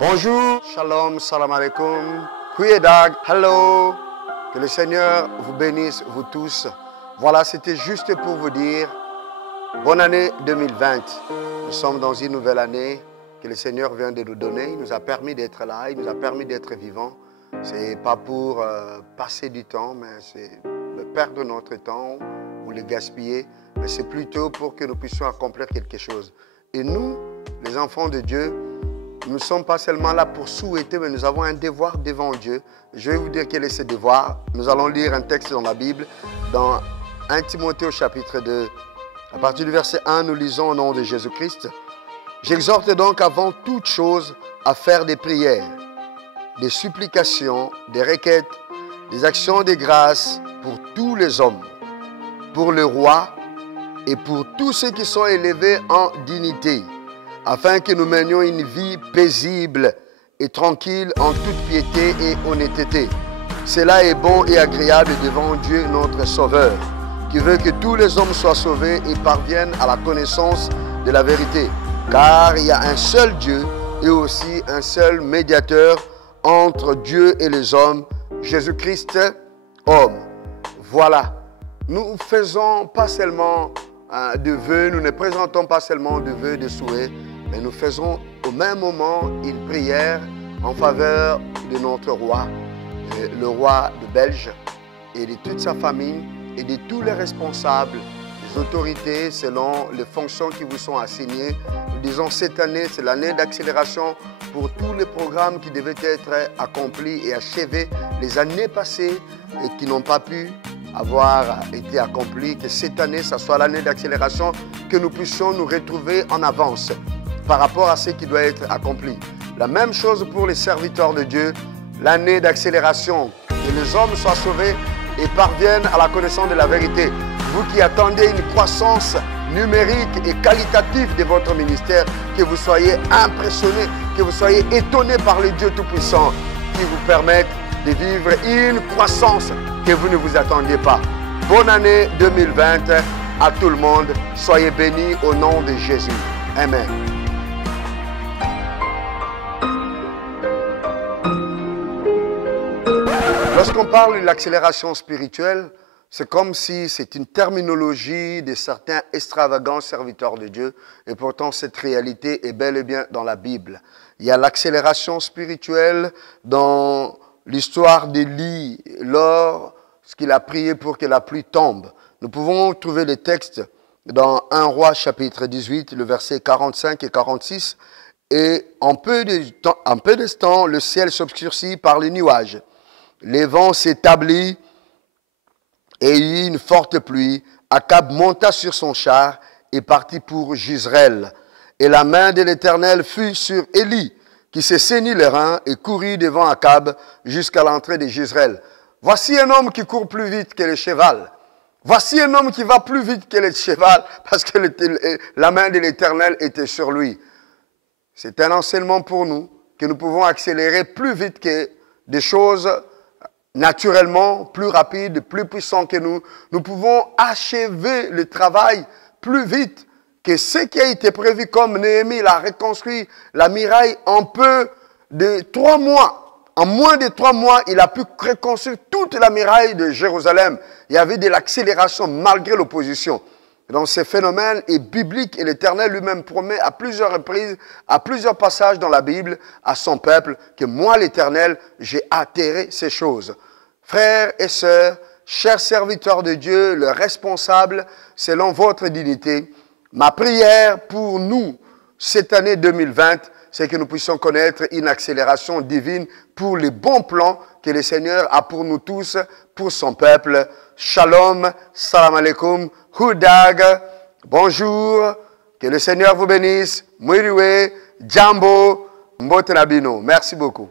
Bonjour, shalom, salam alaikum, Kuyedag, hello, que le Seigneur vous bénisse, vous tous. Voilà, c'était juste pour vous dire, bonne année 2020. Nous sommes dans une nouvelle année que le Seigneur vient de nous donner. Il nous a permis d'être là, il nous a permis d'être vivants. Ce n'est pas pour passer du temps, mais c'est perdre notre temps ou le gaspiller, mais c'est plutôt pour que nous puissions accomplir quelque chose. Et nous, les enfants de Dieu, nous ne sommes pas seulement là pour souhaiter, mais nous avons un devoir devant Dieu. Je vais vous dire quel est ce devoir. Nous allons lire un texte dans la Bible, dans 1 Timothée au chapitre 2. À partir du verset 1, nous lisons au nom de Jésus-Christ. « J'exhorte donc avant toute chose à faire des prières, des supplications, des requêtes, des actions de grâce pour tous les hommes, pour le roi et pour tous ceux qui sont élevés en dignité, afin que nous menions une vie paisible et tranquille en toute piété et honnêteté. Cela est bon et agréable devant Dieu notre Sauveur, qui veut que tous les hommes soient sauvés et parviennent à la connaissance de la vérité. Car il y a un seul Dieu et aussi un seul médiateur entre Dieu et les hommes, Jésus-Christ, homme. » Voilà, nous ne faisons pas seulement de vœux, nous ne présentons pas seulement de vœux, de souhaits, mais nous faisons au même moment une prière en faveur de notre roi, le roi de Belge, et de toute sa famille, et de tous les responsables, les autorités, selon les fonctions qui vous sont assignées. Nous disons cette année, c'est l'année d'accélération pour tous les programmes qui devaient être accomplis et achevés les années passées et qui n'ont pas pu avoir été accomplis. Que cette année, ça soit l'année d'accélération, que nous puissions nous retrouver en avance par rapport à ce qui doit être accompli. La même chose pour les serviteurs de Dieu, l'année d'accélération, que les hommes soient sauvés et parviennent à la connaissance de la vérité. Vous qui attendez une croissance numérique et qualitative de votre ministère, que vous soyez impressionnés, que vous soyez étonnés par le Dieu Tout-Puissant qui vous permettent de vivre une croissance que vous ne vous attendiez pas. Bonne année 2020 à tout le monde. Soyez bénis au nom de Jésus. Amen. Lorsqu'on parle de l'accélération spirituelle, c'est comme si c'est une terminologie de certains extravagants serviteurs de Dieu. Et pourtant, cette réalité est bel et bien dans la Bible. Il y a l'accélération spirituelle dans l'histoire d'Élie, lorsqu'il a prié pour que la pluie tombe. Nous pouvons trouver les textes dans 1 Roi chapitre 18, le verset 45 et 46. Et en peu de temps, le ciel s'obscurcit par les nuages. Les vents s'établissent et il y eut une forte pluie. Akab monta sur son char et partit pour Jezreel. Et la main de l'Éternel fut sur Élie, qui se saignit les reins et courut devant Akab jusqu'à l'entrée de Jezreel. Voici un homme qui court plus vite que le cheval. Voici un homme qui va plus vite que le cheval parce que la main de l'Éternel était sur lui. C'est un enseignement pour nous que nous pouvons accélérer plus vite que des choses naturellement plus rapides, plus puissantes que nous. Nous pouvons achever le travail plus vite que ce qui a été prévu, comme Néhémie, il a reconstruit la muraille en peu de 3 mois. En moins de 3 mois, il a pu reconstruire toute la muraille de Jérusalem. Il y avait de l'accélération malgré l'opposition. Donc ce phénomène est biblique et l'Éternel lui-même promet à plusieurs reprises, à plusieurs passages dans la Bible, à son peuple, que moi l'Éternel, j'ai atterré ces choses. Frères et sœurs, chers serviteurs de Dieu, le responsable, selon votre dignité, ma prière pour nous, cette année 2020, c'est que nous puissions connaître une accélération divine pour les bons plans que le Seigneur a pour nous tous, pour son peuple. Shalom, salam alaikum, hudag, bonjour, que le Seigneur vous bénisse, mwiriwe, jambo, mbote nabino. Merci beaucoup.